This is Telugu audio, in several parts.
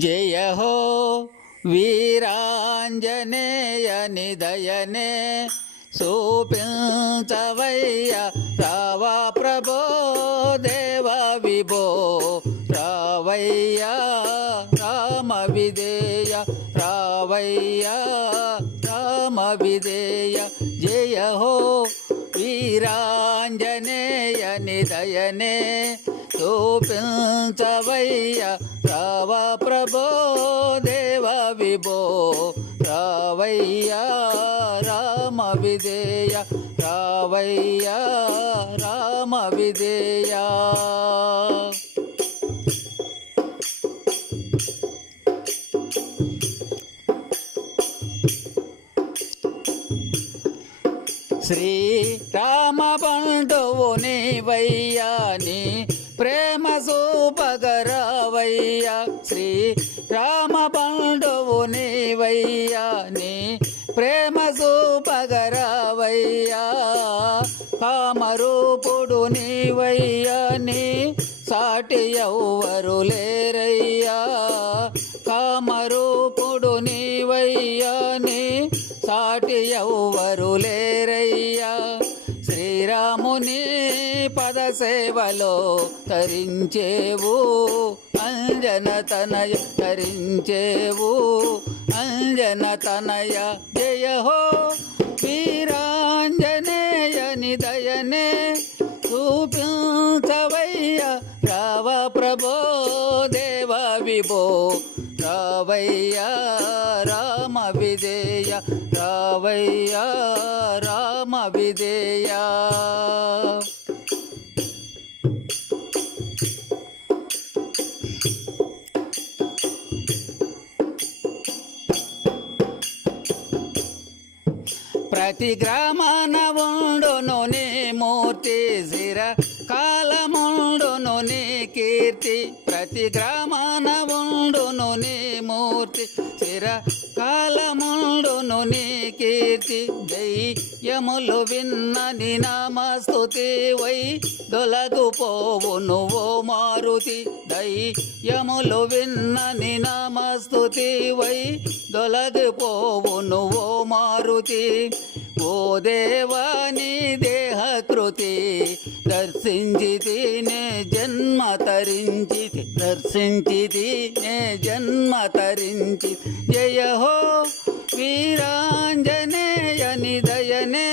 జయ హో వీరాంజనేయ నిదయనే సూపించవయ్య రావా ప్రభో దేవ విభో రావయ్య రామ విధేయ రావయ్య రామ విధేయ జయ హో వీరాంజనేయ నిదయనే రూపించవయ్య. రావ ప్రభో దేవ విభో. రావయ్య రామ విధేయ. రావయ్య రామ విధేయ. శ్రీరామ బంధువు నీవయ్యా. నీవయ్యాని ప్రేమ సూపగరవయ్య కామరూపుడు నీవయ్యాని సాటి ఎవ్వరు లేరయ్యా. కామరూపుడు నీవయ్యాని సాటి ఎవ్వరు లేరయ్యా. శ్రీరాముని సేవలో తరించేవు. అంజన తనయ తరించేవు. అంజన తనయ జయ హో. వీరాంజనేయ నిదయనే చూపించవయ్య. రావ ప్రభో దేవ విభో. రావయ్య రామ విధేయ. రావయ్య రామ విధేయ. ప్రతి గ్రామాన ఉండును నీ మూర్తి శిర కాలముండును నీ కీర్తి. ప్రతి గ్రామాన ఉండును నీ మూర్తి శిర కాలముండును నీ కీర్తి దయ్యములు విన్నని నామస్తుతి వై దొలగు పోవును ఓ మారుతి. దయ్యములు విన్నని నామస్తుతి వై దొలగు పోవును ఓ మారుతి. ఓ దేవాని దేహకృతి దర్శించితి నే జన్మ తరించి దర్శించితి నే జన్మ తరించి జయ హో వీరాంజనేయ నిదయనే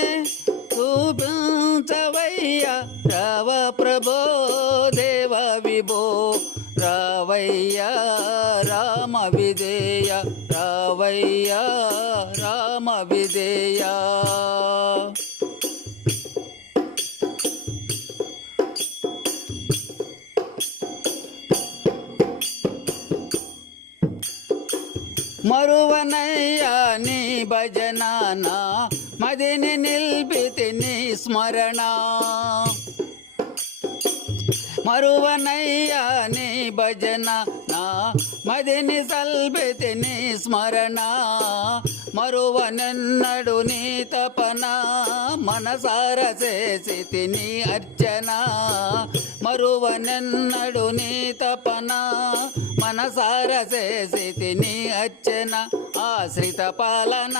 చూపించవయ్య రావ ప్రభో దేవ విభో రావయ్య రామ విధేయ రావయ్య రామ విధేయ మరువనయ్యా నీ భజనానా మదిని నిల్పితి నీ స్మరణ. మరువనయ్యా నీ భజన నా మదిని సల్పితి నీ స్మరణ. మరువనెన్నడు నీ తపన మనసార చేసి నీ అర్చన. మరువనెన్నడు నీ తపన మనసార చేసి నీ అర్చన ఆశ్రిత పాలన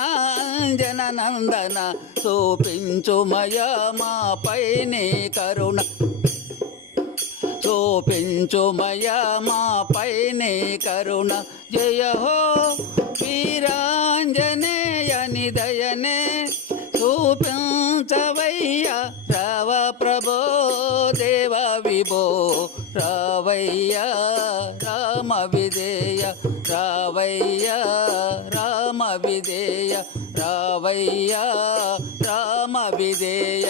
జననందన చూపించుమయా మాపై నీ కరుణ. చూపించుమయా మాపై నీ కరుణ. జయ హో వీరాంజనేయ నిదయనే చూపించవయ్యా ప్రభో దేవ విభో రావయ్య రామ విధేయ రావయ్య రామ విధేయ రావయ్య రామ విధేయ.